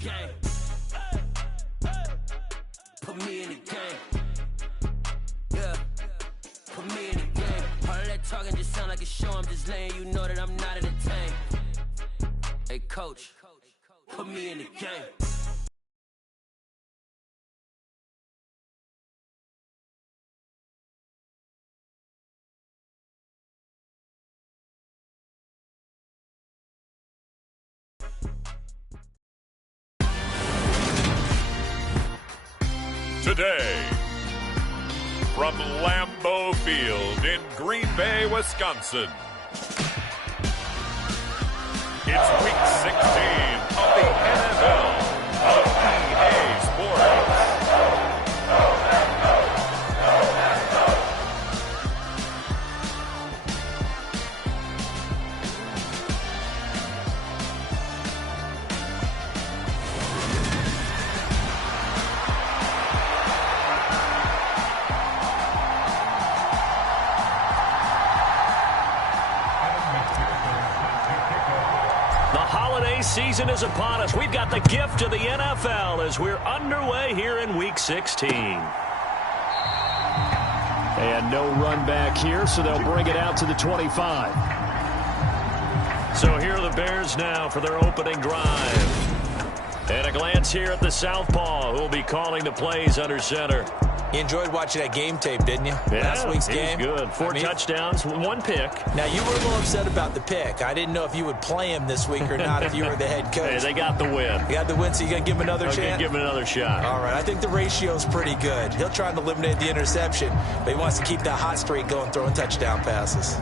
game. Put me in the game. Yeah. Put me in the game. All that talking just sound like a show. I'm just letting you know that I'm not entertained. Hey, coach. Put me in the game. Today, from Lambeau Field in Green Bay, Wisconsin, it's Week 16 of the NFL of EA Sports. Season is upon us. We've got the gift of the NFL as we're underway here in Week 16. And no run back here, so they'll bring it out to the 25. So here are the Bears now for their opening drive. And a glance here at the southpaw, who will be calling the plays under center. You enjoyed watching that game tape, didn't you? Yeah, last week's game. Good. Four touchdowns, one pick. Now, you were a little upset about the pick. I didn't know if you would play him this week or not if you were the head coach. Hey, they got the win. You got the win, so you got to give him another chance? Give him another shot. All right. I think the ratio is pretty good. He'll try to eliminate the interception, but he wants to keep that hot streak going, throwing touchdown passes.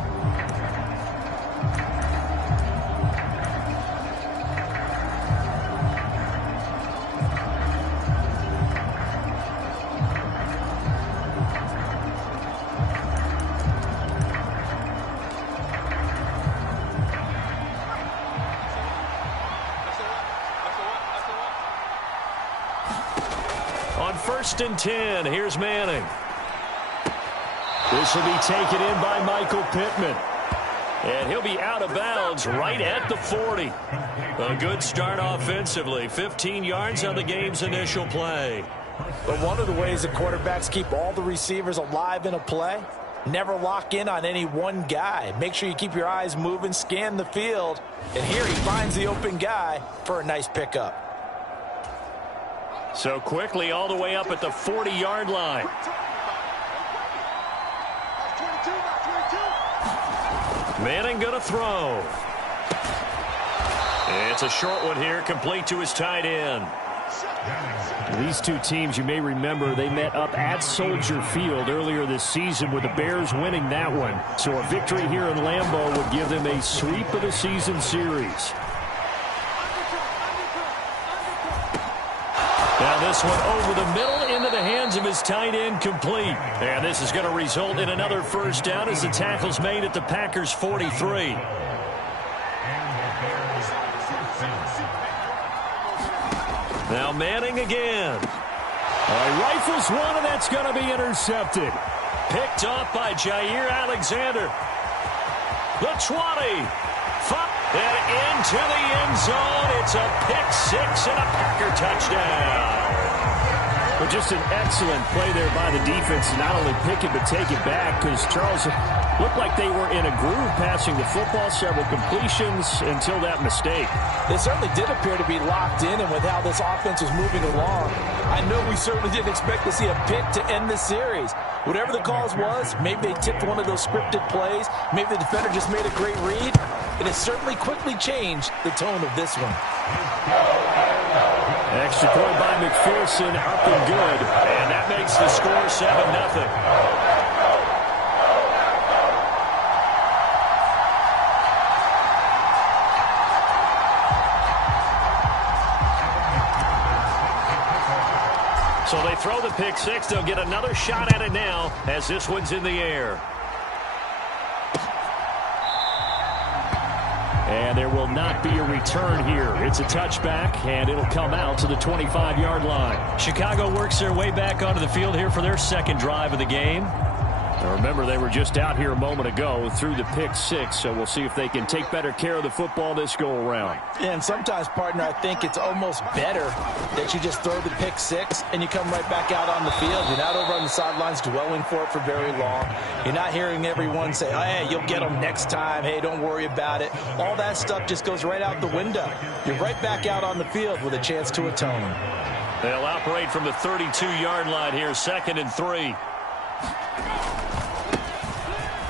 First and 10. Here's Manning. This will be taken in by Michael Pittman. And he'll be out of bounds right at the 40. A good start offensively. 15 yards on the game's initial play. But one of the ways that quarterbacks keep all the receivers alive in a play, never lock in on any one guy. Make sure you keep your eyes moving, scan the field. And here he finds the open guy for a nice pickup. So quickly all the way up at the 40-yard line. Manning going to throw. It's a short one here, complete to his tight end. These two teams, you may remember, they met up at Soldier Field earlier this season with the Bears winning that one. So a victory here in Lambeau would give them a sweep of the season series. Now this one over the middle into the hands of his tight end, complete. And this is going to result in another first down as the tackle's made at the Packers' 43. Now Manning again. Rifles one, and that's going to be intercepted. Picked off by Jair Alexander. The 20. And into the end zone. It's a pick-6 and a Packer touchdown. Well, just an excellent play there by the defense to not only pick it but take it back, because Charles looked like they were in a groove passing the football, several completions until that mistake. They certainly did appear to be locked in, and with how this offense was moving along, I know we certainly didn't expect to see a pick to end the series. Whatever the cause was, maybe they tipped one of those scripted plays, maybe the defender just made a great read. It has certainly quickly changed the tone of this one. Extra point by McPherson, up and good. And that makes the score 7-0. So they throw the pick-6. They'll get another shot at it now as this one's in the air. And there will not be a return here. It's a touchback, and it'll come out to the 25-yard line. Chicago works their way back onto the field here for their second drive of the game. Remember, they were just out here a moment ago through the pick six, so we'll see if they can take better care of the football this go-around. Yeah, and sometimes, partner, I think it's almost better that you just throw the pick six and you come right back out on the field. You're not over on the sidelines dwelling for it for very long. You're not hearing everyone say, oh, hey, you'll get them next time. Hey, don't worry about it. All that stuff just goes right out the window. You're right back out on the field with a chance to atone. They'll operate from the 32-yard line here, 2nd and 3.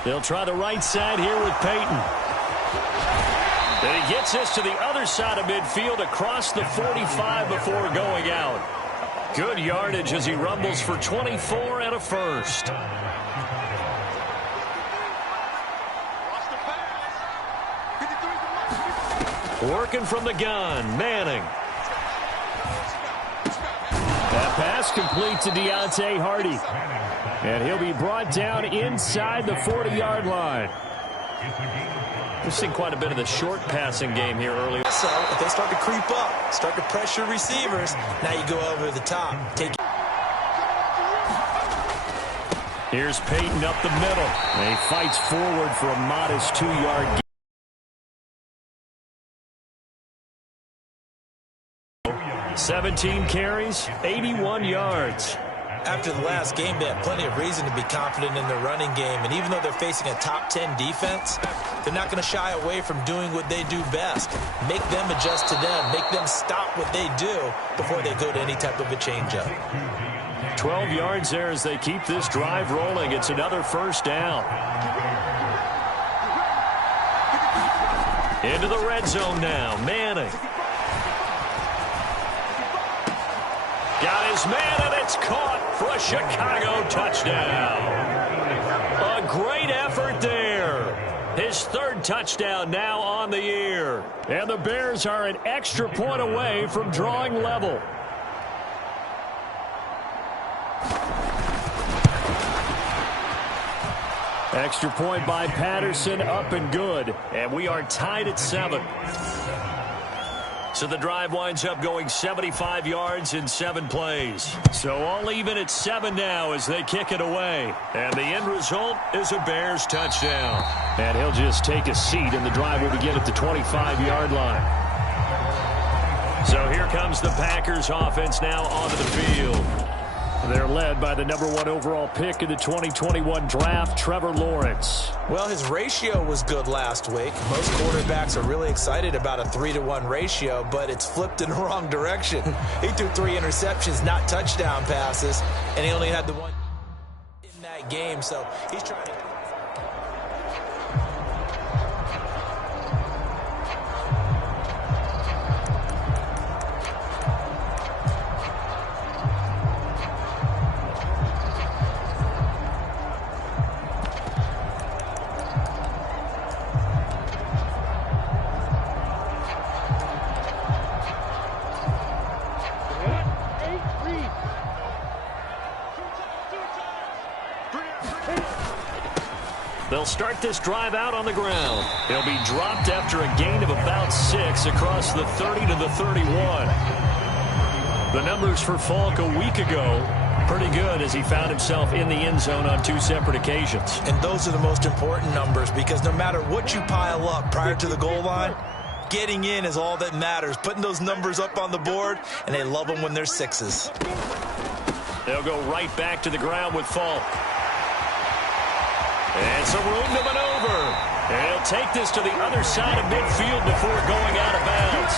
They'll try the right side here with Peyton. And he gets this to the other side of midfield across the 45 before going out. Good yardage as he rumbles for 24 and a first. Working from the gun, Manning. That pass complete to Deontay Hardy. And he'll be brought down inside the 40-yard line. We've seen quite a bit of the short passing game here earlier. So if they start to creep up, start to pressure receivers, now you go over the top. Here's Peyton up the middle. And he fights forward for a modest 2-yard gain. 17 carries, 81 yards. After the last game, they had plenty of reason to be confident in their running game. And even though they're facing a top 10 defense, they're not going to shy away from doing what they do best. Make them adjust to them. Make them stop what they do before they go to any type of a changeup. 12 yards there as they keep this drive rolling. It's another first down. Into the red zone now. Manning. Got his man, and it's caught for a Chicago touchdown. A great effort there. His 3rd touchdown now on the year. And the Bears are an extra point away from drawing level. Extra point by Patterson, up and good. And we are tied at 7. So the drive winds up going 75 yards in 7 plays. So all even at 7 now as they kick it away. And the end result is a Bears touchdown. And he'll just take a seat, and the drive will begin at the 25-yard line. So here comes the Packers offense now onto the field. They're led by the #1 overall pick in the 2021 draft, Trevor Lawrence. Well, his ratio was good last week. Most quarterbacks are really excited about a 3-to-1 ratio, but it's flipped in the wrong direction. He threw 3 interceptions, not touchdown passes, and he only had the one in that game, so he's trying to... They'll start this drive out on the ground. He'll be dropped after a gain of about 6 across the 30 to the 31. The numbers for Falk a week ago, pretty good as he found himself in the end zone on 2 separate occasions. And those are the most important numbers because no matter what you pile up prior to the goal line, getting in is all that matters. Putting those numbers up on the board, and they love them when they're 6s. They'll go right back to the ground with Falk. And some room to maneuver. And he'll take this to the other side of midfield before going out of bounds.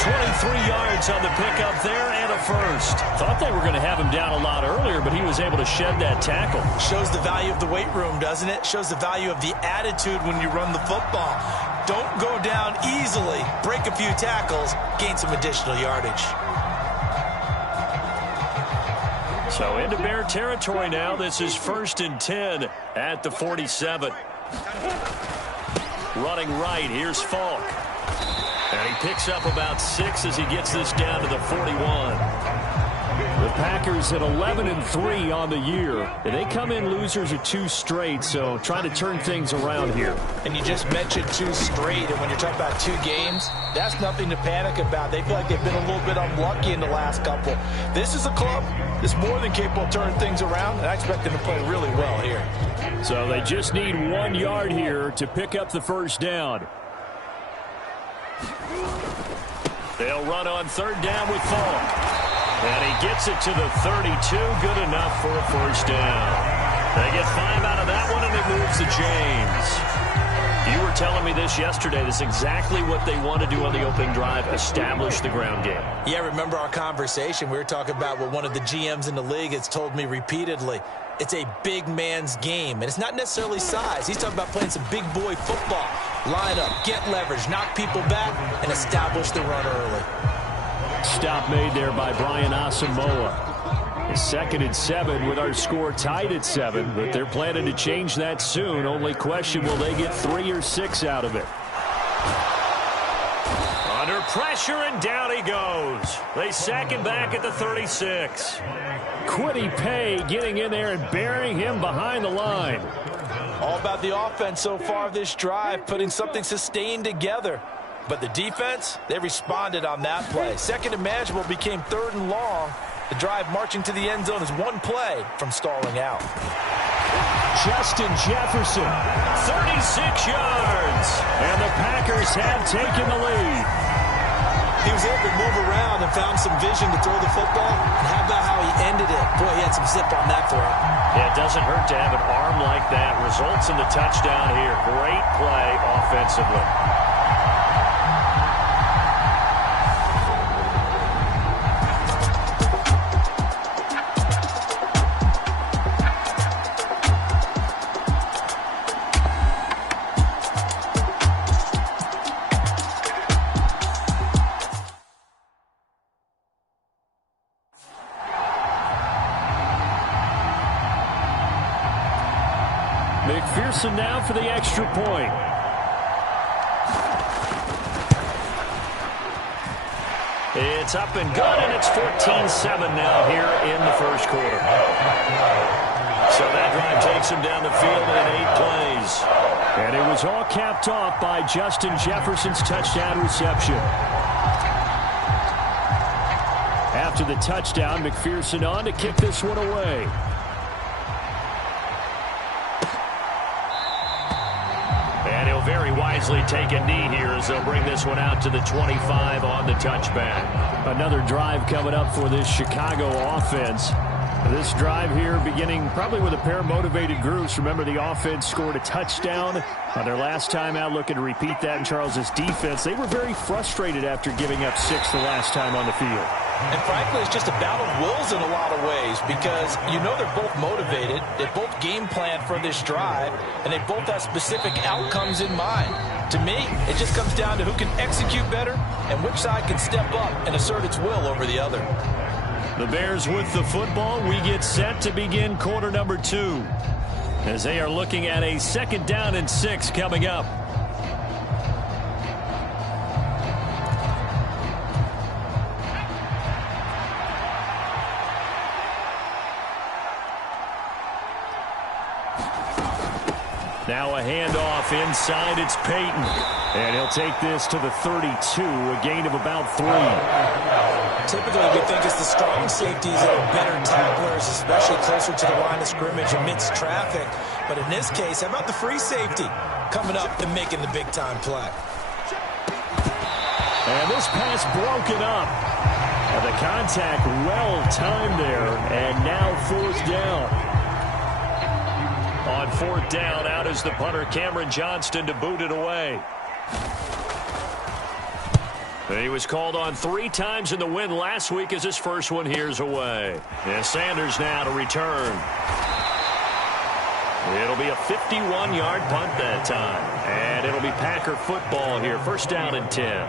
23 yards on the pickup there and a first. Thought they were going to have him down a lot earlier, but he was able to shed that tackle. Shows the value of the weight room, doesn't it? Shows the value of the attitude when you run the football. Don't go down easily. Break a few tackles. Gain some additional yardage. So into Bear territory now. This is 1st and 10 at the 47. Running right, here's Falk. And he picks up about 6 as he gets this down to the 41. The Packers at 11-3 on the year. And they come in losers of 2 straight, so trying to turn things around here. And you just mentioned 2 straight, and when you're talking about 2 games, that's nothing to panic about. They feel like they've been a little bit unlucky in the last couple. This is a club that's more than capable of turning things around, and I expect them to play really well here. So they just need 1 yard here to pick up the first down. They'll run on 3rd down with Falk. And he gets it to the 32. Good enough for a first down. They get 5 out of that one, and it moves to James. You were telling me this yesterday. This is exactly what they want to do on the opening drive, establish the ground game. Yeah, remember our conversation. We were talking about what one of the GMs in the league has told me repeatedly. It's a big man's game, and it's not necessarily size. He's talking about playing some big boy football. Line up, get leverage, knock people back, and establish the run early. Stop made there by Brian Asamoah. 2nd and 7 with our score tied at 7, but they're planning to change that soon. Only question, will they get 3 or 6 out of it? Under pressure, and down he goes. They sack him back at the 36. Quiddy Pay getting in there and burying him behind the line. All about the offense so far this drive, putting something sustained together. But the defense, they responded on that play. 2nd and manageable became 3rd and long. The drive marching to the end zone is 1 play from stalling out. Justin Jefferson, 36 yards. And the Packers have taken the lead. He was able to move around and found some vision to throw the football. And how about how he ended it? Boy, he had some zip on that throw. Yeah, it doesn't hurt to have an arm like that. Results in the touchdown here. Great play offensively. McPherson now for the extra point. It's up and good, and it's 14-7 now here in the first quarter. So that drive takes him down the field in 8 plays. And it was all capped off by Justin Jefferson's touchdown reception. After the touchdown, McPherson on to kick this one away. And he'll very wisely take a knee here as they'll bring this one out to the 25 on the touchback. Another drive coming up for this Chicago offense. This drive here beginning probably with a pair of motivated groups. Remember, the offense scored a touchdown on their last time out, looking to repeat that in Charles's defense. They were very frustrated after giving up 6 the last time on the field. And frankly, it's just a battle of wills in a lot of ways because you know they're both motivated. They both game plan for this drive, and they both have specific outcomes in mind. To me, it just comes down to who can execute better and which side can step up and assert its will over the other. The Bears with the football. We get set to begin quarter number 2 as they are looking at a 2nd down and 6 coming up. Now a handoff inside. It's Peyton. And he'll take this to the 32, a gain of about 3. Typically, we think it's the strong safeties that are better tacklers, especially closer to the line of scrimmage amidst traffic. But in this case, how about the free safety coming up and making the big-time play? And this pass broken up. And the contact well-timed there, and now 4th down. On 4th down, out is the punter, Cameron Johnston, to boot it away. He was called on 3 times in the win last week as his first one here's away. And Sanders now to return. It'll be a 51-yard punt that time. And it'll be Packer football here. 1st down and 10.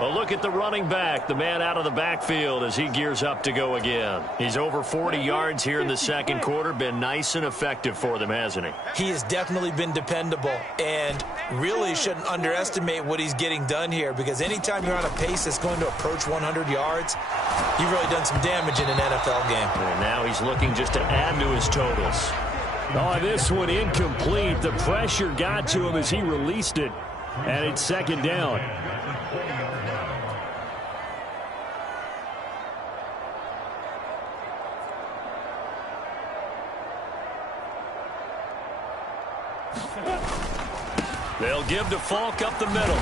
A look at the running back, the man out of the backfield as he gears up to go again. He's over 40 yards here in the second quarter. Been nice and effective for them, hasn't he? He has definitely been dependable, and really shouldn't underestimate what he's getting done here, because anytime you're on a pace that's going to approach 100 yards, you've really done some damage in an NFL game. And now he's looking just to add to his totals. Oh, this one incomplete. The pressure got to him as he released it, and it's second down. They'll give to Falk up the middle.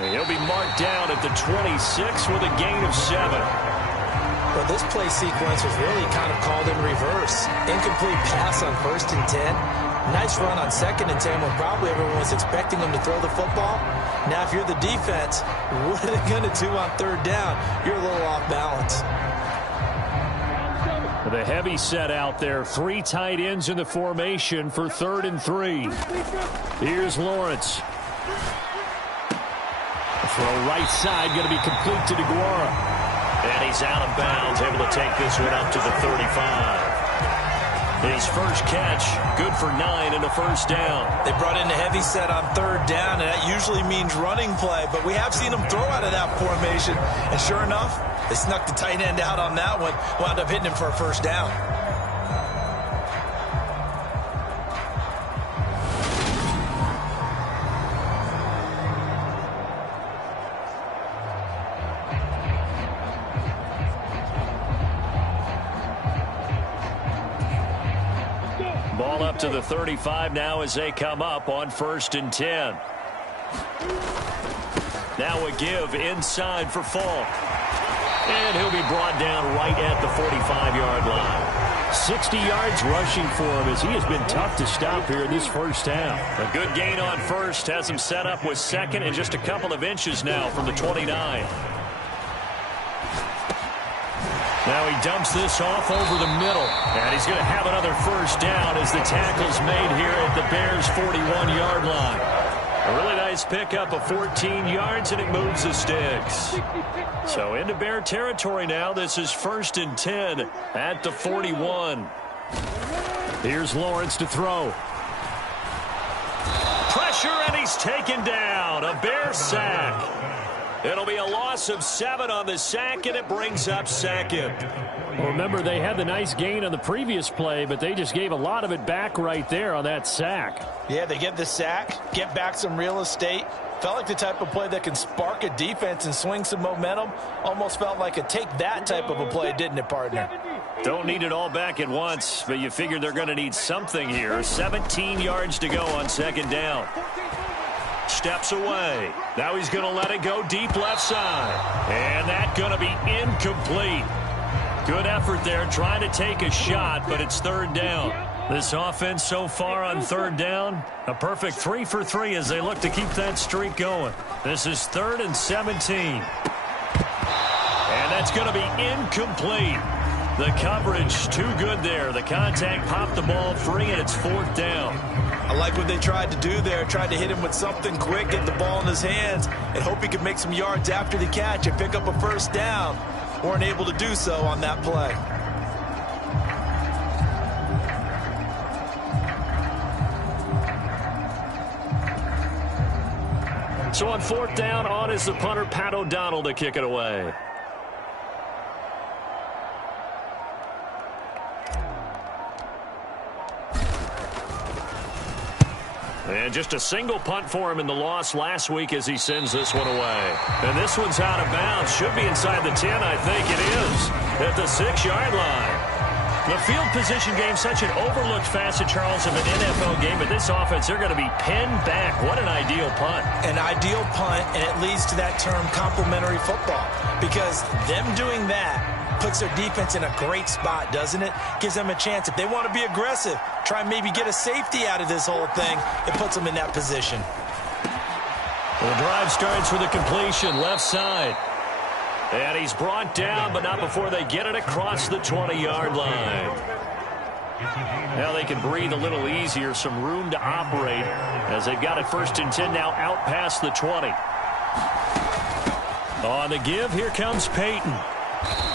And he'll be marked down at the 26 with a gain of 7. Well, this play sequence was really kind of called in reverse. Incomplete pass on 1st and 10. Nice run on 2nd and 10 when probably everyone was expecting them to throw the football. Now, if you're the defense, what are they going to do on 3rd down? You're a little off balance. The heavy set out there. 3 tight ends in the formation for 3rd and 3. Here's Lawrence. Throw right side, going to be complete to DeGuara. And he's out of bounds, able to take this one up to the 35. His first catch, good for 9 and a first down. They brought in the heavy set on 3rd down, and that usually means running play, but we have seen them throw out of that formation. And sure enough, they snuck the tight end out on that one, wound up hitting him for a first down. Ball up to the 35 now as they come up on 1st and 10. Now a give inside for Falk. And he'll be brought down right at the 45-yard line. 60 yards rushing for him as he has been tough to stop here in this first half. A good gain on 1st has him set up with 2nd and just a couple of inches now from the 29. Now he dumps this off over the middle. And he's going to have another first down as the tackle's made here at the Bears' 41-yard line. A really nice pickup of 14 yards, and it moves the sticks. So into Bear territory now. This is 1st and 10 at the 41. Here's Lawrence to throw. Pressure, and he's taken down. A Bear sack. It'll be a loss of 7 on the sack, and it brings up 2nd. Well, remember, they had the nice gain on the previous play, but they just gave a lot of it back right there on that sack. Yeah, they get the sack, get back some real estate. Felt like the type of play that can spark a defense and swing some momentum. Almost felt like a take-that type of a play, didn't it, partner? Don't need it all back at once, but you figure they're going to need something here. 17 yards to go on 2nd down. Steps away. Now he's going to let it go deep left side. And that's going to be incomplete. Good effort there trying to take a shot, but it's 3rd down. This offense so far on 3rd down, a perfect 3 for 3 as they look to keep that streak going. This is 3rd and 17. And that's going to be incomplete. The coverage too good there. The contact popped the ball free, and it's 4th down. I like what they tried to do there. Tried to hit him with something quick, get the ball in his hands, and hope he could make some yards after the catch and pick up a first down. Weren't able to do so on that play. So on 4th down, on is the punter, Pat O'Donnell, to kick it away. And just a single punt for him in the loss last week as he sends this one away. And this one's out of bounds. Should be inside the 10, I think it is, at the 6-yard line. The field position game, such an overlooked facet, Charles, of an NFL game. But this offense, they're going to be pinned back. What an ideal punt. An ideal punt, and it leads to that term complementary football. Because them doing that puts their defense in a great spot, doesn't it? Gives them a chance. If they want to be aggressive, try and maybe get a safety out of this whole thing, it puts them in that position. The drive starts with a completion, left side. And he's brought down, but not before they get it across the 20-yard line. Now they can breathe a little easier, some room to operate as they've got it 1st and 10 now out past the 20. On the give, here comes Peyton.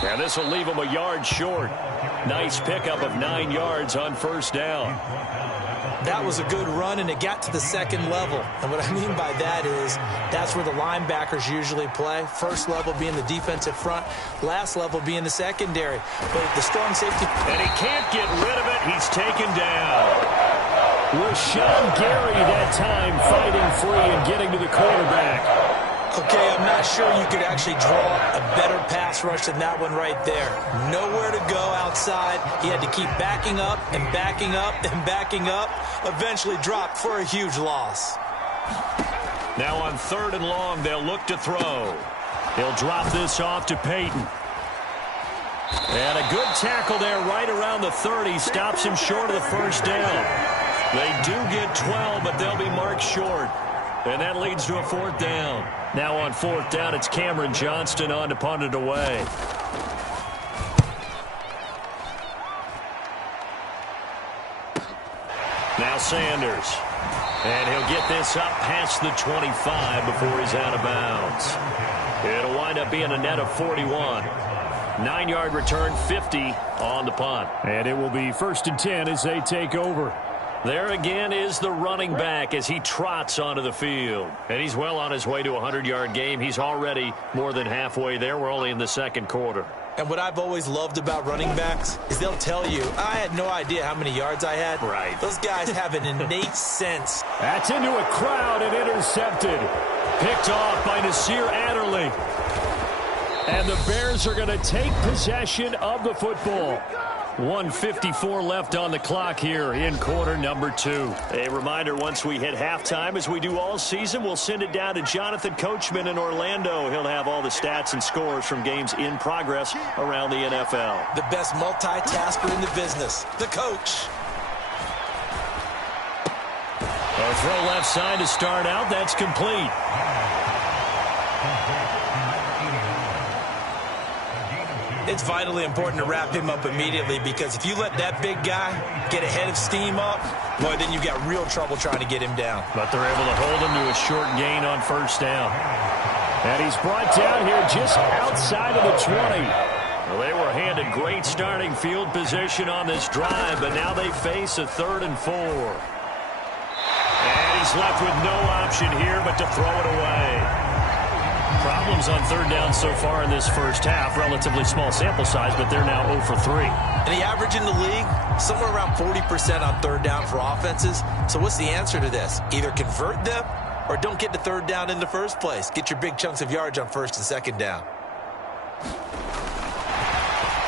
And this will leave him a yard short. Nice pickup of 9 yards on first down. That was a good run, and it got to the second level. And what I mean by that is that's where the linebackers usually play. First level being the defensive front, last level being the secondary. But the strong safety... And he can't get rid of it. He's taken down. Rashawn Gary that time fighting free and getting to the quarterback. Okay, I'm not sure you could actually draw a better pass rush than that one right there. Nowhere to go outside. He had to keep backing up and backing up and backing up. Eventually dropped for a huge loss. Now on 3rd and long, they'll look to throw. He'll drop this off to Peyton. And a good tackle there right around the 30. Stops him short of the first down. They do get 12, but they'll be marked short. And that leads to a 4th down. Now on 4th down, it's Cameron Johnston on to punt it away. Now Sanders. And he'll get this up past the 25 before he's out of bounds. It'll wind up being a net of 41. 9-yard return, 50 on the punt. And it will be 1st and 10 as they take over. There again is the running back as he trots onto the field. And he's well on his way to a 100-yard game. He's already more than halfway there. We're only in the second quarter. And what I've always loved about running backs is they'll tell you, I had no idea how many yards I had. Right. Those guys have an innate sense. That's into a crowd and intercepted. Picked off by Nasir Adderley. And the Bears are going to take possession of the football. 1:54 left on the clock here in quarter number 2. A reminder, once we hit halftime, as we do all season, we'll send it down to Jonathan Coachman in Orlando. He'll have all the stats and scores from games in progress around the NFL. The best multitasker in the business, the coach. A throw left side to start out. That's complete. It's vitally important to wrap him up immediately because if you let that big guy get a head of steam up, boy, then you've got real trouble trying to get him down. But they're able to hold him to a short gain on first down. And he's brought down here just outside of the 20. Well, they were handed great starting field position on this drive, but now they face a 3rd and 4. And he's left with no option here but to throw it away. Problems on 3rd down so far in this first half. Relatively small sample size, but they're now 0 for 3. And the average in the league, somewhere around 40% on 3rd down for offenses. So what's the answer to this? Either convert them or don't get to 3rd down in the first place. Get your big chunks of yards on 1st and 2nd down.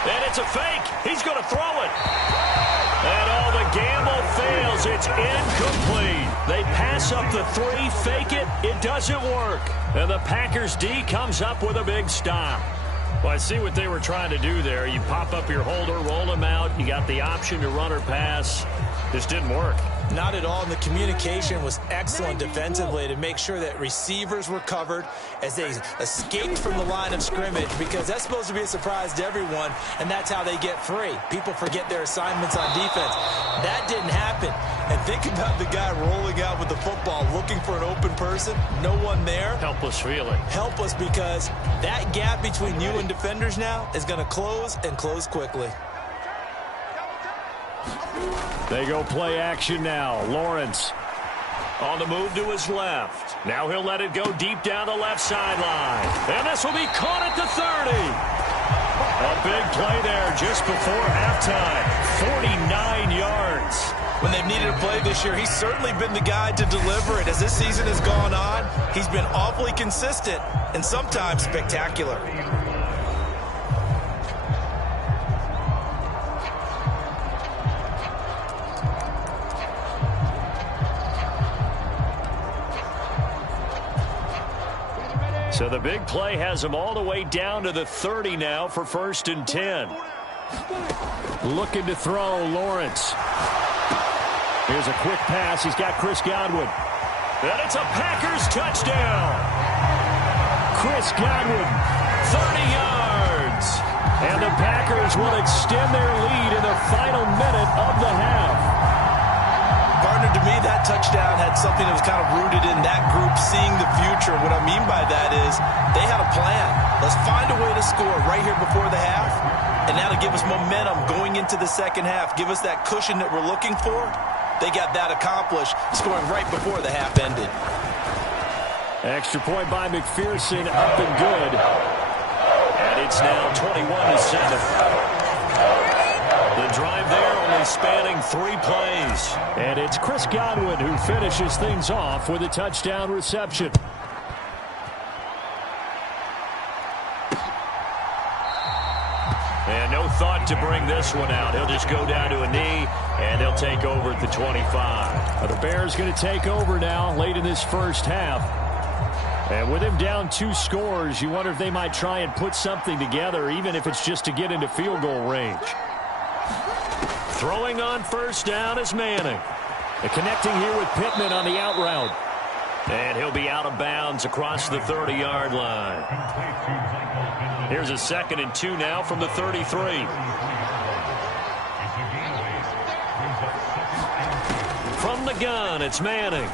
And it's a fake. He's going to throw it. And all the gamble fails. It's incomplete. They pass up the 3, fake it. It doesn't work. And the Packers D comes up with a big stop. Well, I see what they were trying to do there. You pop up your holder, roll him out. You got the option to run or pass. This didn't work. Not at all, and the communication was excellent defensively to make sure that receivers were covered as they escaped from the line of scrimmage, because that's supposed to be a surprise to everyone, and that's how they get free. People forget their assignments on defense. That didn't happen. And think about the guy rolling out with the football, looking for an open person, no one there. Helpless feeling. Helpless, because that gap between you and defenders now is going to close, and close quickly. They go play action now. Lawrence on the move to his left. Now he'll let it go deep down the left sideline. And this will be caught at the 30. A big play there just before halftime. 49 yards. When they've needed a play this year, he's certainly been the guy to deliver it. As this season has gone on, he's been awfully consistent and sometimes spectacular. So the big play has him all the way down to the 30 now for 1st and 10. Looking to throw, Lawrence. Here's a quick pass. He's got Chris Godwin. And it's a Packers touchdown. Chris Godwin. 30 yards. And the Packers will extend their lead in the final minute of the half. Partner, to me, that that touchdown had something that was kind of rooted in that group seeing the future. What I mean by that is they had a plan. Let's find a way to score right here before the half, and that'll give us momentum going into the second half, give us that cushion that we're looking for. They got that accomplished, scoring right before the half ended. Extra point by McPherson, up and good. And it's now 21-7. The drive there only spanning 3 plays. And it's Chris Godwin who finishes things off with a touchdown reception. And no thought to bring this one out. He'll just go down to a knee, and he'll take over at the 25. The Bears going to take over now late in this first half. And with him down 2 scores, you wonder if they might try and put something together, even if it's just to get into field goal range. Throwing on first down is Manning. And connecting here with Pittman on the out route. And he'll be out of bounds across the 30-yard line. Here's a 2nd and 2 now from the 33. From the gun, it's Manning.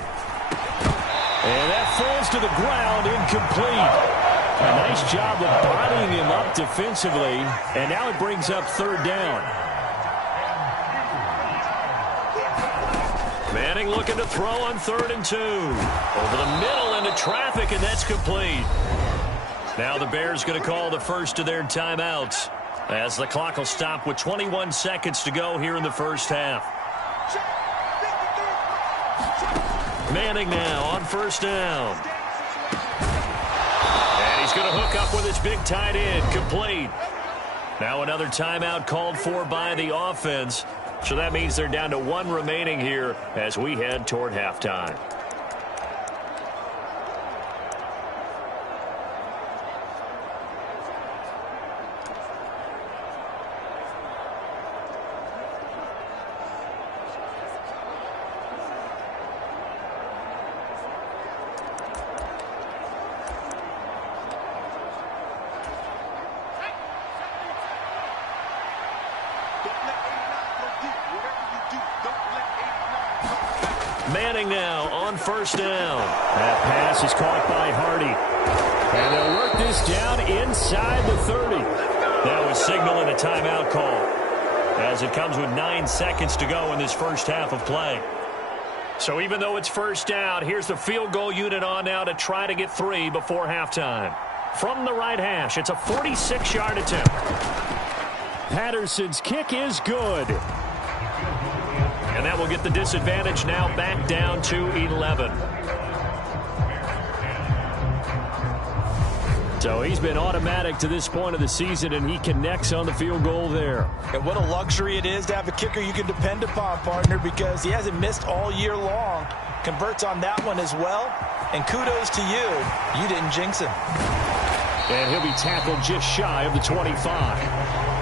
And that falls to the ground, incomplete. A nice job of bodying him up defensively. And now it brings up 3rd down. Manning looking to throw on 3rd and 2. Over the middle into traffic, and that's complete. Now the Bears going to call the first of their timeouts as the clock will stop with 21 seconds to go here in the first half. Manning now on first down. And he's going to hook up with his big tight end, complete. Now another timeout called for by the offense. So that means they're down to 1 remaining here as we head toward halftime. Manning now on first down. That pass is caught by Hardy. And they'll work this down inside the 30. That was signaling a timeout call as it comes with 9 seconds to go in this first half of play. So even though it's first down, here's the field goal unit on now to try to get 3 before halftime. From the right hash, it's a 46-yard attempt. Patterson's kick is good. And that will get the disadvantage now back down to 11. So he's been automatic to this point of the season, and he connects on the field goal there. And what a luxury it is to have a kicker you can depend upon, partner, because he hasn't missed all year long. Converts on that one as well. And kudos to you. You didn't jinx him. And he'll be tackled just shy of the 25.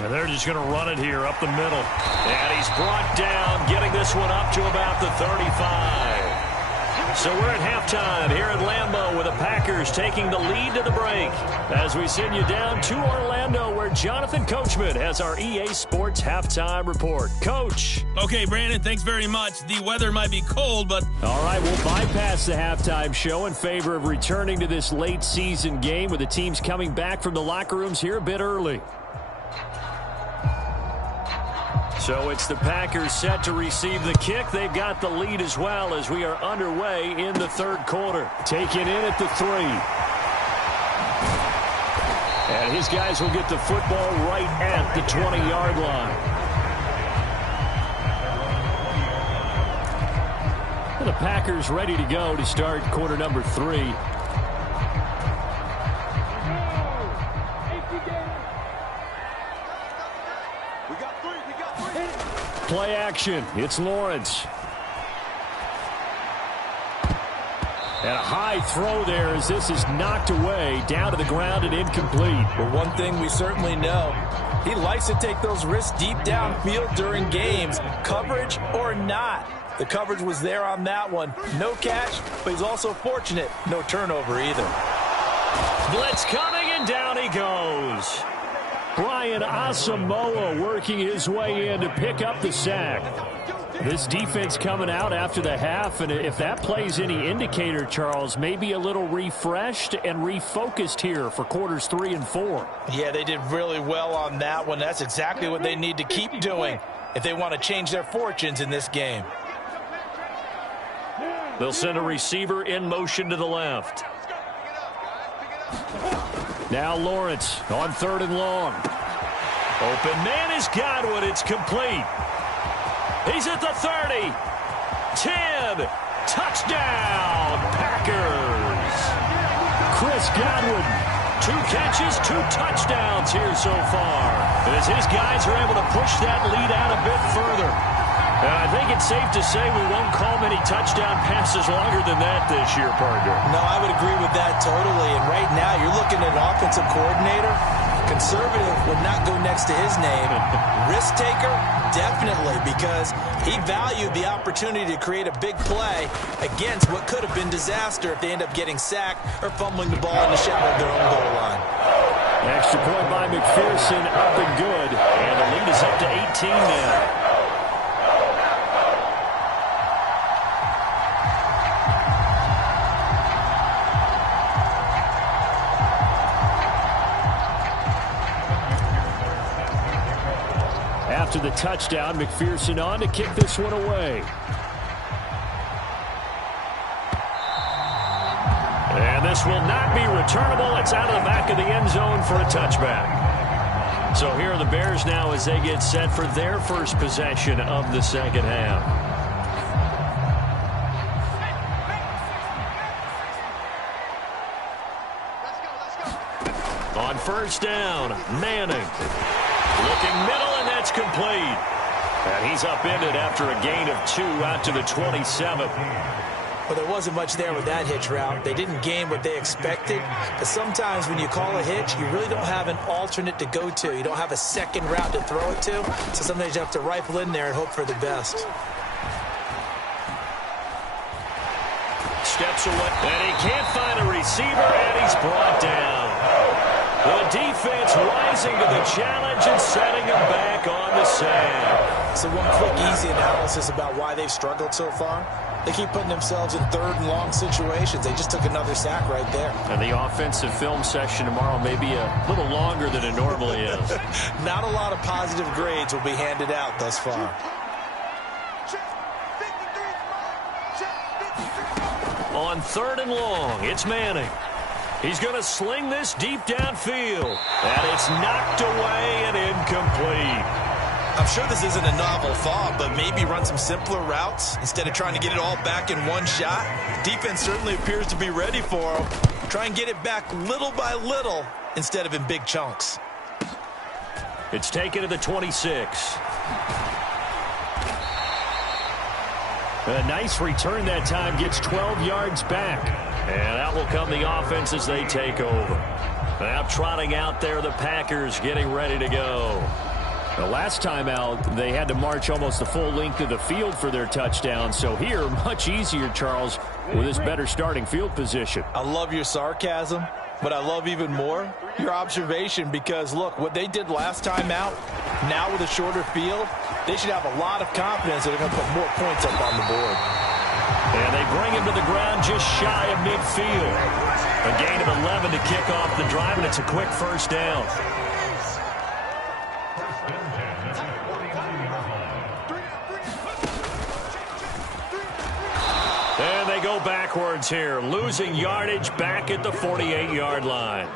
And they're just going to run it here up the middle. And he's brought down, getting this one up to about the 35. So we're at halftime here at Lambeau with the Packers taking the lead to the break as we send you down to Orlando where Jonathan Coachman has our EA Sports halftime report. Coach. Okay, Brandon, thanks very much. The weather might be cold, but... All right, we'll bypass the halftime show in favor of returning to this late season game with the teams coming back from the locker rooms here a bit early. So it's the Packers set to receive the kick. They've got the lead as well as we are underway in the third quarter. Taken in at the 3. And his guys will get the football right at the 20-yard line. And the Packers ready to go to start quarter number 3. Play action. It's Lawrence. And a high throw there as this is knocked away, down to the ground and incomplete. Well, one thing we certainly know, he likes to take those risks deep downfield during games, coverage or not. The coverage was there on that one. No catch, but he's also fortunate. No turnover either. Blitz coming, and down he goes. Brian Asamoah working his way in to pick up the sack. This defense coming out after the half, and if that plays any indicator, Charles, maybe a little refreshed and refocused here for quarters 3 and 4. Yeah, they did really well on that one. That's exactly what they need to keep doing if they want to change their fortunes in this game. They'll send a receiver in motion to the left. Now Lawrence on 3rd and long. Open man is Godwin. It's complete. He's at the 30. 10. Touchdown, Packers. Chris Godwin. 2 catches, 2 touchdowns here so far. As his guys are able to push that lead out a bit further. And I think it's safe to say we won't call many touchdown passes longer than that this year, partner. No, I would agree with that totally. And right now, you're looking at an offensive coordinator. Conservative would not go next to his name. Risk taker, definitely, because he valued the opportunity to create a big play against what could have been disaster if they end up getting sacked or fumbling the ball in the shadow of their own goal line. Extra point by McPherson, up and good. And the lead is up to 18 now. After the touchdown, McPherson on to kick this one away. And this will not be returnable. It's out of the back of the end zone for a touchback. So here are the Bears now as they get set for their first possession of the second half. On 1st down, Manning. Looking middle, and that's complete. And he's upended after a gain of 2 out to the 27. Well, there wasn't much there with that hitch route. They didn't gain what they expected. But sometimes when you call a hitch, you really don't have an alternate to go to. You don't have a second route to throw it to. So sometimes you have to rifle in there and hope for the best. Steps away, and he can't find a receiver, and he's brought down. The defense rising to the challenge and setting him back on the sand. So one quick, easy analysis about why they've struggled so far. They keep putting themselves in 3rd and long situations. They just took another sack right there. And the offensive film session tomorrow may be a little longer than it normally is. Not a lot of positive grades will be handed out thus far. On 3rd and long, it's Manning. He's going to sling this deep downfield. And it's knocked away and incomplete. I'm sure this isn't a novel thought, but maybe run some simpler routes instead of trying to get it all back in one shot. Defense certainly appears to be ready for him. Try and get it back little by little instead of in big chunks. It's taken to the 26. A nice return that time, gets 12 yards back. And out will come the offense as they take over. Now trotting out there, the Packers getting ready to go. The last time out, they had to march almost the full length of the field for their touchdown. So here, much easier, Charles, with this better starting field position. I love your sarcasm, but I love even more your observation because, look, what they did last time out, now with a shorter field, they should have a lot of confidence that they're going to put more points up on the board. And they bring him to the ground just shy of midfield. A gain of 11 to kick off the drive, and it's a quick 1st down. And they go backwards here, losing yardage back at the 48-yard line.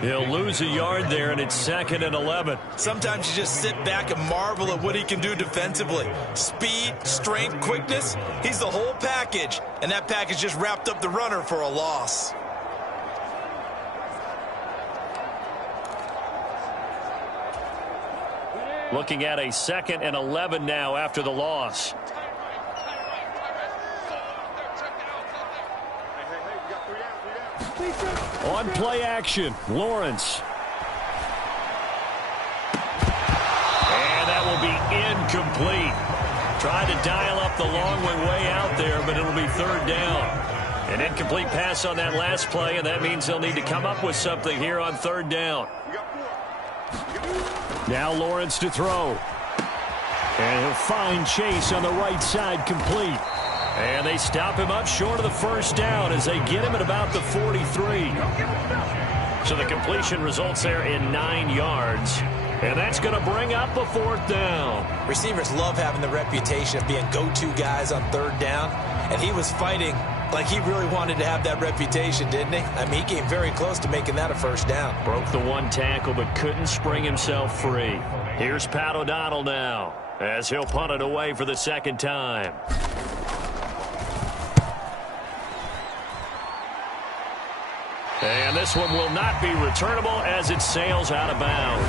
He'll lose a yard there, and it's 2nd and 11. Sometimes you just sit back and marvel at what he can do defensively. Speed, strength, quickness, he's the whole package. And that package just wrapped up the runner for a loss. Looking at a 2nd and 11 now after the loss. On play action, Lawrence. And that will be incomplete. Trying to dial up the long way out there, but it'll be third down. An incomplete pass on that last play, and that means they'll need to come up with something here on third down. Now Lawrence to throw. And he'll find Chase on the right side, complete. And they stop him up short of the first down as they get him at about the 43. So the completion results there in 9 yards. And that's going to bring up a fourth down. Receivers love having the reputation of being go-to guys on third down. And he was fighting like he really wanted to have that reputation, didn't he? I mean, he came very close to making that a first down. Broke the one tackle but couldn't spring himself free. Here's Pat O'Donnell now as he'll punt it away for the second time. And this one will not be returnable as it sails out of bounds.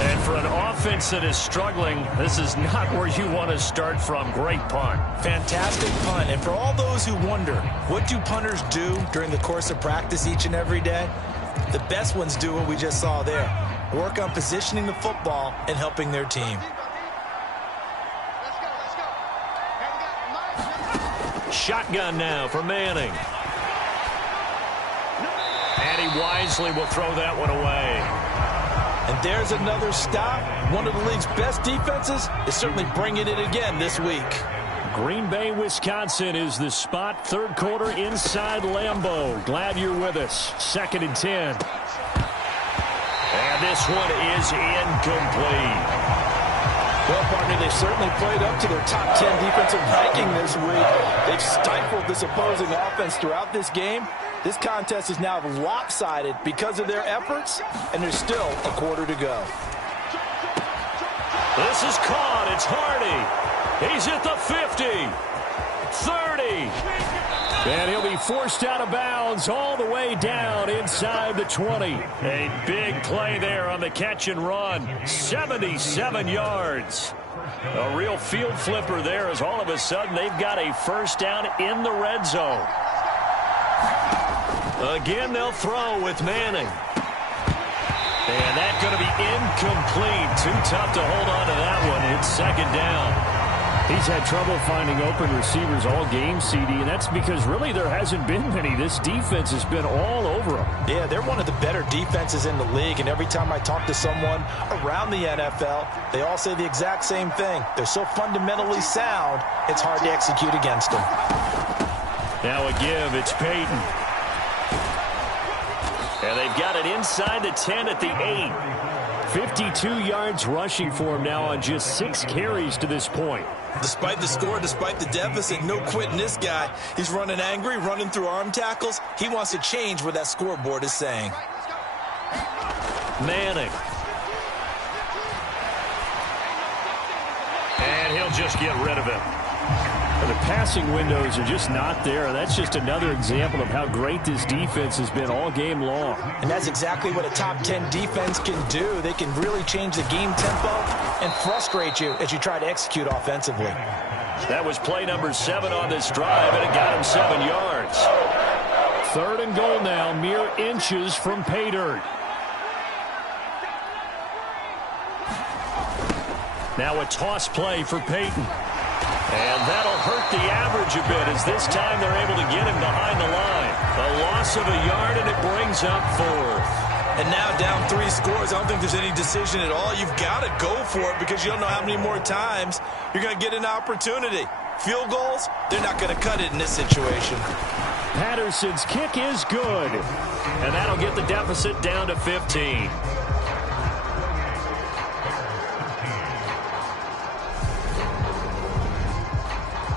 And for an offense that is struggling, this is not where you want to start from. Great punt. Fantastic punt. And for all those who wonder, what do punters do during the course of practice each and every day? The best ones do what we just saw there. Work on positioning the football and helping their team. Shotgun now for Manning. And he wisely will throw that one away. And there's another stop. One of the league's best defenses is certainly bringing it again this week. Green Bay, Wisconsin is the spot. Third quarter inside Lambeau. Glad you're with us. 2nd and 10. And this one is incomplete. Well, partner, they certainly played up to their top 10 defensive ranking this week. They've stifled this opposing offense throughout this game. This contest is now lopsided because of their efforts, and there's still a quarter to go. This is caught. It's Hardy. He's at the 50. 30. And he'll be forced out of bounds all the way down inside the 20. A big play there on the catch and run. 77 yards. A real field flipper there as all of a sudden they've got a first down in the red zone. Again, they'll throw with Manning. And that's going to be incomplete. Too tough to hold on to that one. It's second down. He's had trouble finding open receivers all game, CD, and that's because really there hasn't been many. This defense has been all over them. Yeah, they're one of the better defenses in the league, and every time I talk to someone around the NFL, they all say the exact same thing. They're so fundamentally sound, it's hard to execute against them. Now a give, it's Peyton. And they've got it inside the 10 at the 8. 52 yards rushing for him now on just 6 carries to this point. Despite the score, despite the deficit, no quitting this guy. He's running angry, running through arm tackles. He wants to change what that scoreboard is saying. Manning. And he'll just get rid of him. The passing windows are just not there. That's just another example of how great this defense has been all game long. And that's exactly what a top 10 defense can do. They can really change the game tempo and frustrate you as you try to execute offensively. That was play number 7 on this drive, and it got him 7 yards. 3rd and goal now, mere inches from pay dirt. Now a toss play for Peyton. And that'll hurt the average a bit as this time they're able to get him behind the line. A loss of a yard, and it brings up 4th. And now down 3 scores. I don't think there's any decision at all. You've got to go for it because you don't know how many more times you're going to get an opportunity. Field goals, they're not going to cut it in this situation. Patterson's kick is good. And that'll get the deficit down to 15.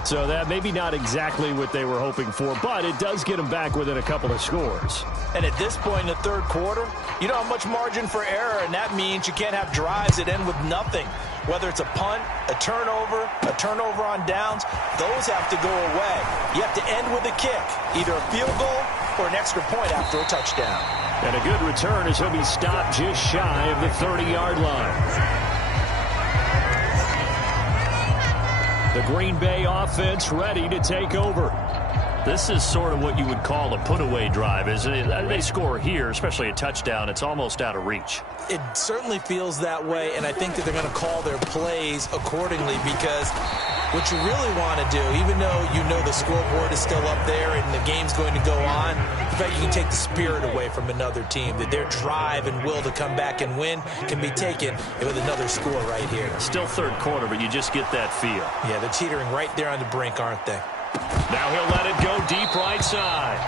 So that maybe not exactly what they were hoping for, but it does get them back within a couple of scores. And at this point in the third quarter, you don't have much margin for error, and that means you can't have drives that end with nothing. Whether it's a punt, a turnover on downs, those have to go away. You have to end with a kick, either a field goal or an extra point after a touchdown. And a good return as he'll be stopped just shy of the 30-yard line. The Green Bay offense ready to take over. This is sort of what you would call a put-away drive, isn't it? They score here, especially a touchdown. It's almost out of reach. It certainly feels that way, and I think that they're going to call their plays accordingly, because what you really want to do, even though you know the scoreboard is still up there and the game's going to go on, the fact you can take the spirit away from another team, that their drive and will to come back and win can be taken with another score right here. Still third quarter, but you just get that feel. Yeah, they're teetering right there on the brink, aren't they? Now he'll let it go deep right side.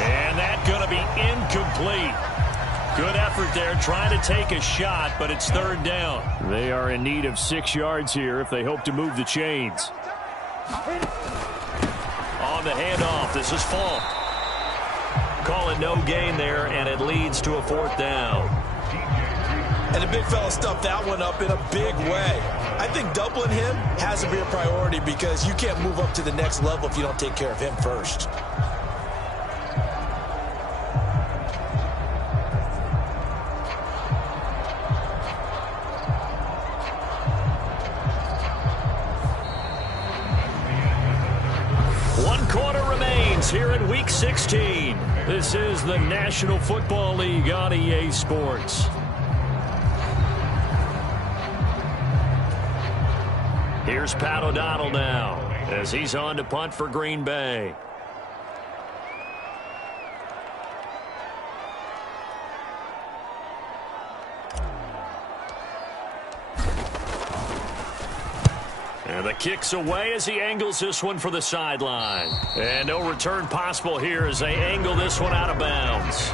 And that's going to be incomplete. Good effort there, trying to take a shot, but it's third down. They are in need of 6 yards here if they hope to move the chains. On the handoff, this is Falk. Call it no gain there, and it leads to a fourth down. And the big fella stuffed that one up in a big way. I think doubling him has to be a priority, because you can't move up to the next level if you don't take care of him first. One quarter remains here in Week 16. This is the National Football League on EA Sports. Here's Pat O'Donnell now as he's on to punt for Green Bay. And the kick's away as he angles this one for the sideline. And no return possible here as they angle this one out of bounds.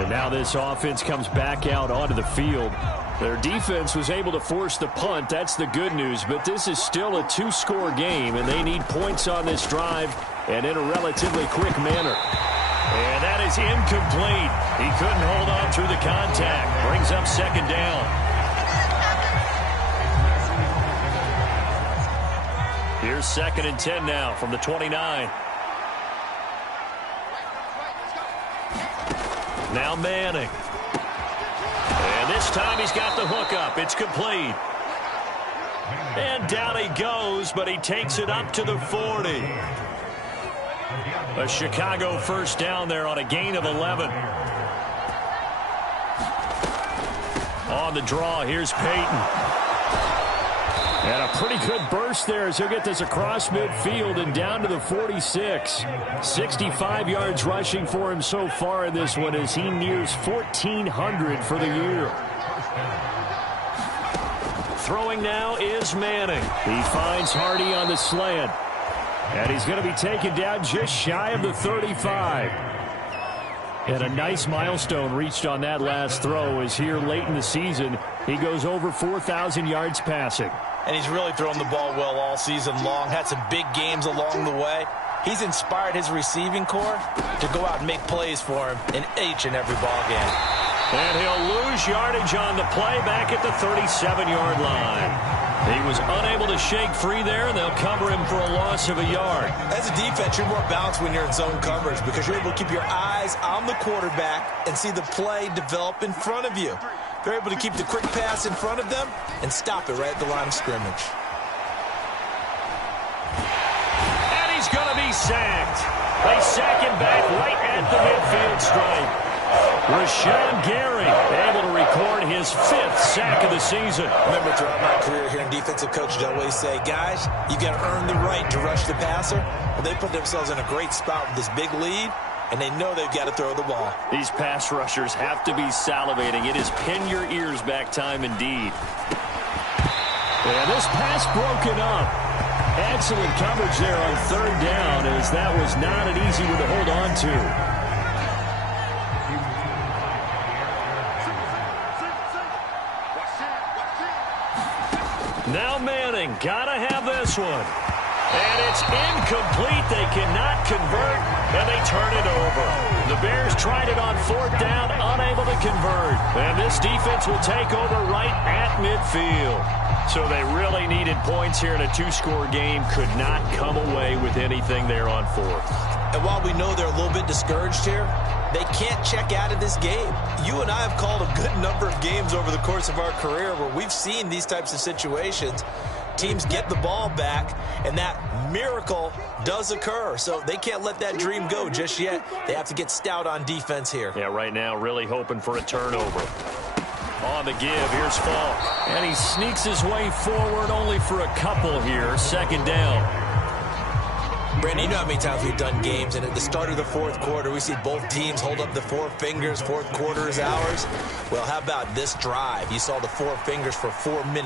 And now this offense comes back out onto the field. Their defense was able to force the punt. That's the good news. But this is still a 2-score game, and they need points on this drive and in a relatively quick manner. And that is incomplete. He couldn't hold on through the contact. Brings up second down. Here's 2nd and 10 now from the 29. Now Manning. And this time he's got the hook up. It's complete. And down he goes, but he takes it up to the 40. A Chicago first down there on a gain of 11. On the draw, here's Peyton. And a pretty good burst there as he'll get this across midfield and down to the 46. 65 yards rushing for him so far in this one as he nears 1,400 for the year. Throwing now is Manning. He finds Hardy on the slant. And he's going to be taken down just shy of the 35. And a nice milestone reached on that last throw as here late in the season, he goes over 4,000 yards passing. And he's really thrown the ball well all season long. Had some big games along the way. He's inspired his receiving corps to go out and make plays for him in each and every ball game. And he'll lose yardage on the play back at the 37-yard line. He was unable to shake free there, and they'll cover him for a loss of a yard. As a defense, you're more balanced when you're in zone coverage because you're able to keep your eyes on the quarterback and see the play develop in front of you. They're able to keep the quick pass in front of them and stop it right at the line of scrimmage. And he's going to be sacked. They sack him back right at the midfield stripe. Rashawn Gary able to record his 5th sack of the season. Remember, throughout my career here in defensive coaching, I always say, guys, you got to earn the right to rush the passer. Well, they put themselves in a great spot with this big lead, and they know they've got to throw the ball. These pass rushers have to be salivating. It is pin your ears back time indeed. And this pass broken up. Excellent coverage there on 3rd down, as that was not an easy one to hold on to. Now Manning, gotta have this one. And it's incomplete. They cannot convert, and they turn it over. The Bears tried it on 4th down, unable to convert. And this defense will take over right at midfield. So they really needed points here in a 2-score game. Could not come away with anything there on 4th. And while we know they're a little bit discouraged here, they can't check out of this game. You and I have called a good number of games over the course of our career where we've seen these types of situations teams get the ball back, and that miracle does occur. So they can't let that dream go just yet. They have to get stout on defense here. Yeah, right now really hoping for a turnover. On the give, here's Falk. And he sneaks his way forward only for a couple here. Second down. Brandon, you know how many times we've done games, and at the start of the fourth quarter, we see both teams hold up the four fingers, fourth quarter is ours. Well, how about this drive? You saw the four fingers for 4 minutes.